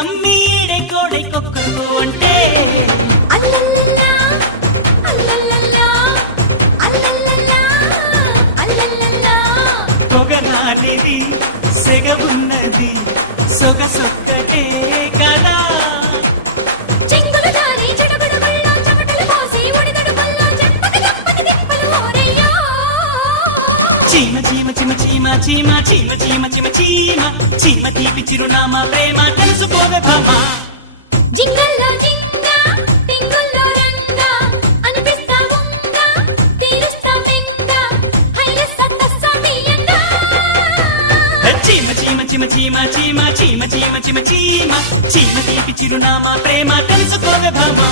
కమ్మి ఈడే కోడై కొక్కరు అంటే అల్లల్లల్లా అల్లల్లల్లా అల్లల్లల్లా అల్లల్లల్లా పొగనాలిది సెగవున్నది సొగసొక్కటే కదా చెంగులు దారి చెడబడు వల్ల చెమటలు పోసి ఒడిదడు వల్ల చెంపకి దప్పకి దిప్పలు ఓరయ్యో చీమ చీమ చీమ చీమ చీమ చీమ చీమ చీమ చీమ చీమ తీపి చిరునామా ప్రేమ తెలుసుకోవే భామా జింగల్లో జింగా టింగుల్లో రంగా అనిపిస్తా ఉంగా తీరుస్తా మెంగా హైలెస్స తస్సమియంగా చీమ చీమ చీమ చీమ చీమ చీమ చీమ చీమ చీమ చీమ తీపి చిరునామా ప్రేమ తెలుసుకోవే భామా